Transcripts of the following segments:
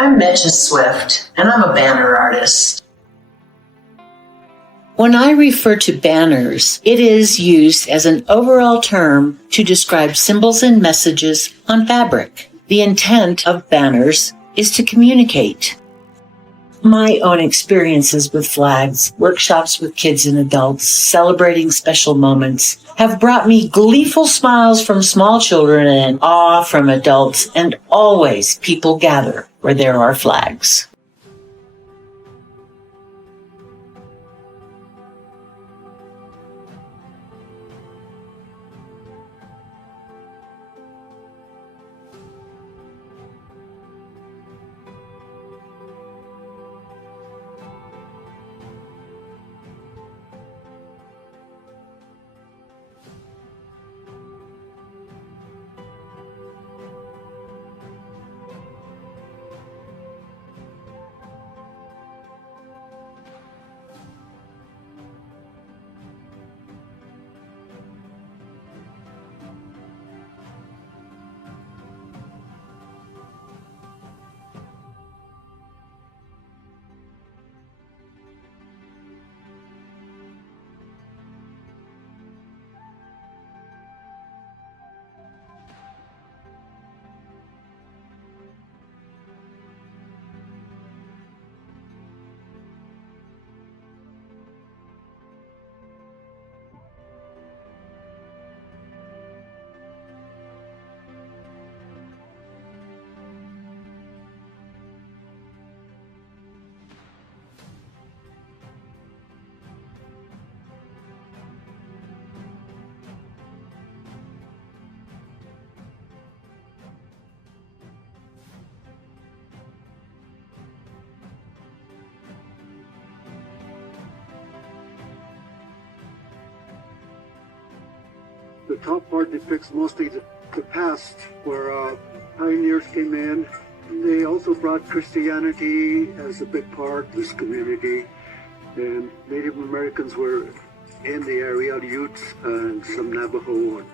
I'm Mettje Swift, and I'm a banner artist. When I refer to banners, it is used as an overall term to describe symbols and messages on fabric. The intent of banners is to communicate. My own experiences with flags, workshops with kids and adults, celebrating special moments, have brought me gleeful smiles from small children and awe from adults, and always people gather where there are flags. The top part depicts mostly the past, where pioneers came in. They also brought Christianity as a big part of this community, and Native Americans were in the area, Utes and some Navajo and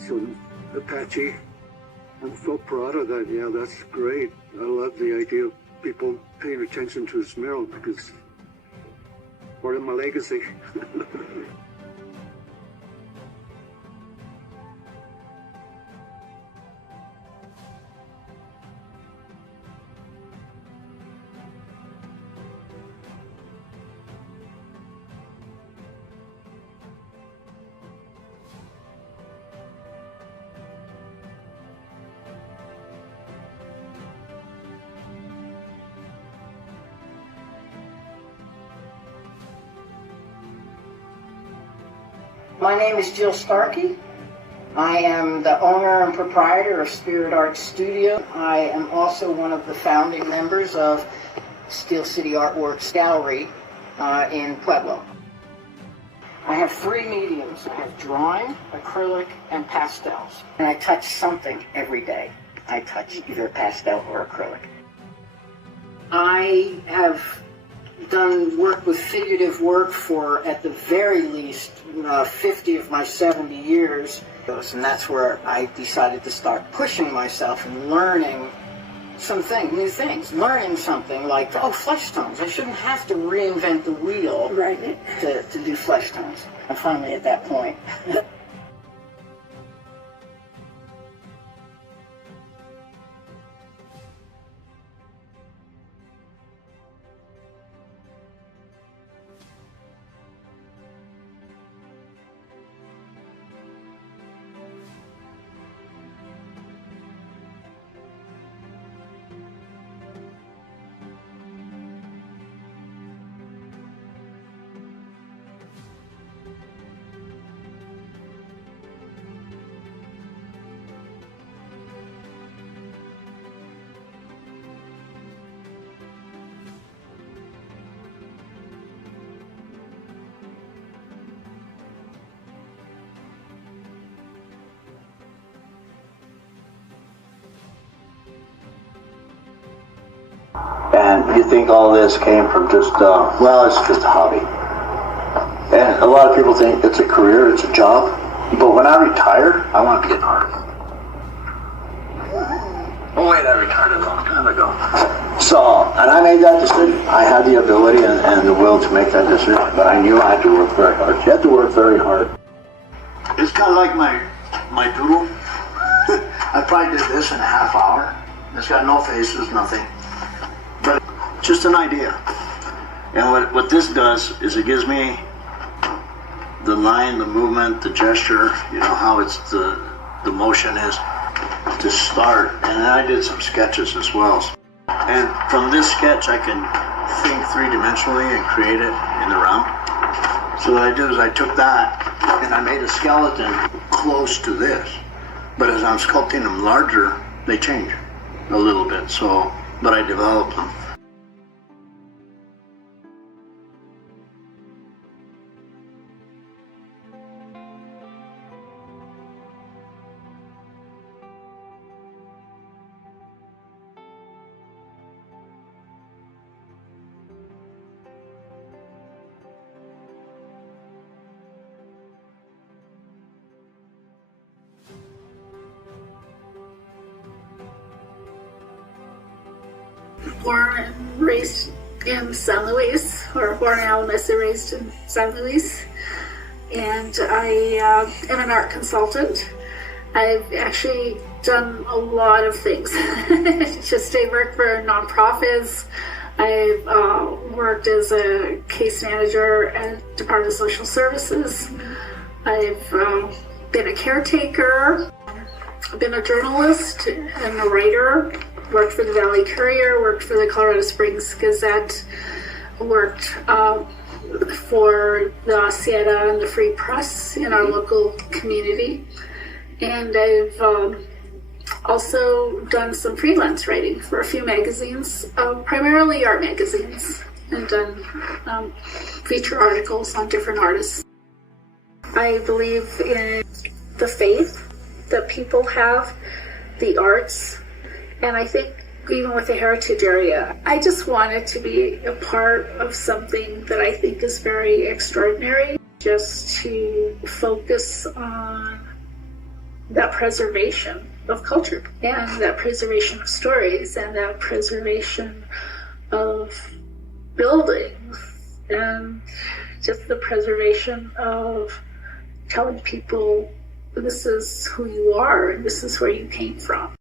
some Apache. I'm so proud of that. Yeah, that's great. I love the idea of people paying attention to this mural because part of my legacy. My name is Jill Starkey. I am the owner and proprietor of Spirit Art Studio. I am also one of the founding members of Steel City Artworks Gallery in Pueblo. I have three mediums. I have drawing, acrylic, and pastels. And I touch something every day. I touch either pastel or acrylic. I have done work with figurative work for, at the very least, 50 of my 70 years. And that's where I decided to start pushing myself and learning new things. Learning something like, flesh tones. I shouldn't have to reinvent the wheel to do flesh tones. I'm finally at that point. And you think all this came from just, it's just a hobby. And a lot of people think it's a career, it's a job. But when I retire, I want to be an artist. Oh wait, I retired a long time ago. So, and I made that decision. I had the ability and the will to make that decision, but I knew I had to work very hard. You have to work very hard. It's kind of like my doodle. I probably did this in a half hour. It's got no faces, nothing. But just an idea. And what this does is it gives me the line, the movement, the gesture, you know, how it's the motion is to start. And then I did some sketches as well. And from this sketch, I can think three-dimensionally and create it in the round. So what I did is I took that and I made a skeleton close to this. But as I'm sculpting them larger, they change a little bit. So, but I developed them. Born and raised in San Luis, or born in Ala Mesa, raised in San Luis. And I am an art consultant. I've actually done a lot of things. Just I work for nonprofits. I've worked as a case manager at Department of Social Services. I've been a caretaker. I've been a journalist and a writer. Worked for the Valley Courier, worked for the Colorado Springs Gazette, worked for the Sierra and the Free Press in our local community. And I've also done some freelance writing for a few magazines, primarily art magazines, and done feature articles on different artists. I believe in the faith that people have, the arts, and I think even with the heritage area, I just wanted to be a part of something that I think is very extraordinary, just to focus on that preservation of culture and that preservation of stories and that preservation of buildings and just the preservation of telling people this is who you are and this is where you came from.